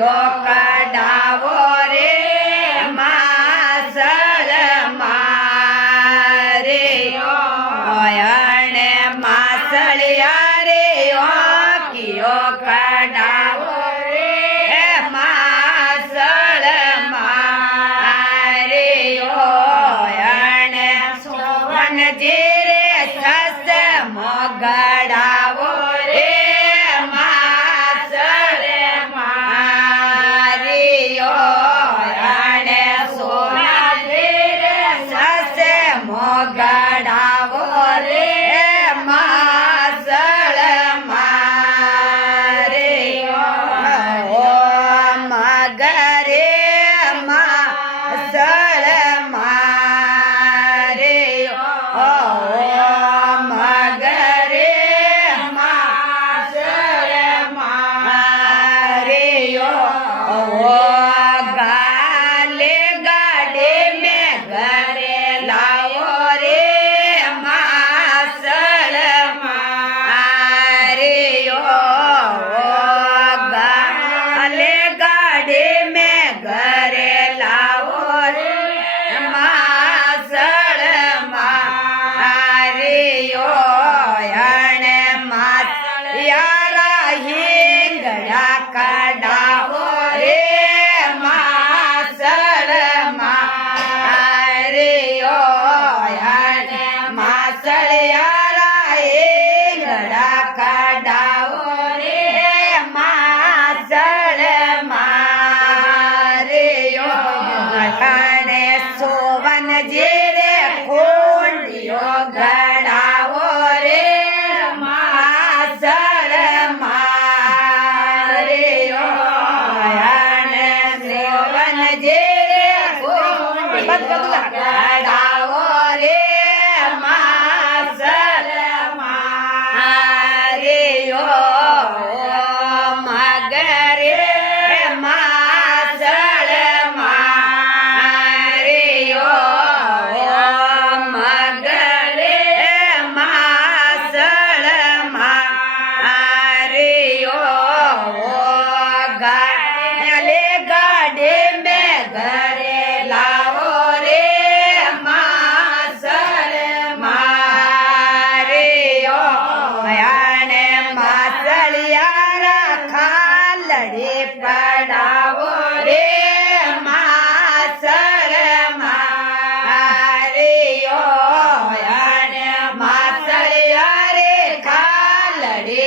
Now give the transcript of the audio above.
કુંડિયો કડાવો રે માસળ મારે અયણે માસળિયા રે કિયો કડાવો રે માસળ મારે અયણે સોવન જે રે સસ મોગડાવો રે માસળ મારિયો અયણે સોના જે રે સસ મોગડાવો રે માસળ મારિયો ઓ મગરે માસળ મારિયો ઓ મગરે માસળ મારિયો ઓ ગાલે ગાડે મે ઘરે લાવો રે માસળ મારિયો ગાલે ગાડે મે ઘરે લાવો રે માસળ મારિયો અયણે માસળિયા હિંગડા કડાવો રે માસળ મારિયો અયણે માસળિયા હિંગડા કડાવો રે માસળ મારિયો અયણે સોવન જે રે કુંડિયો ગડાવો રે માસળ મારિયો અયણે સોવન જે રે કુંડિયો ગડાવો રે માસળ મારિયો મગરે માસળ મારિયો મગરે માસળ મારિયો ગાલે ગાડે મે ઘરે લાવો રે માસળ મારિયો અયણે માસળિયા ખાલડે પડાવો રે માસળ મારિયો અયણે માસળિયા રે ખાલડે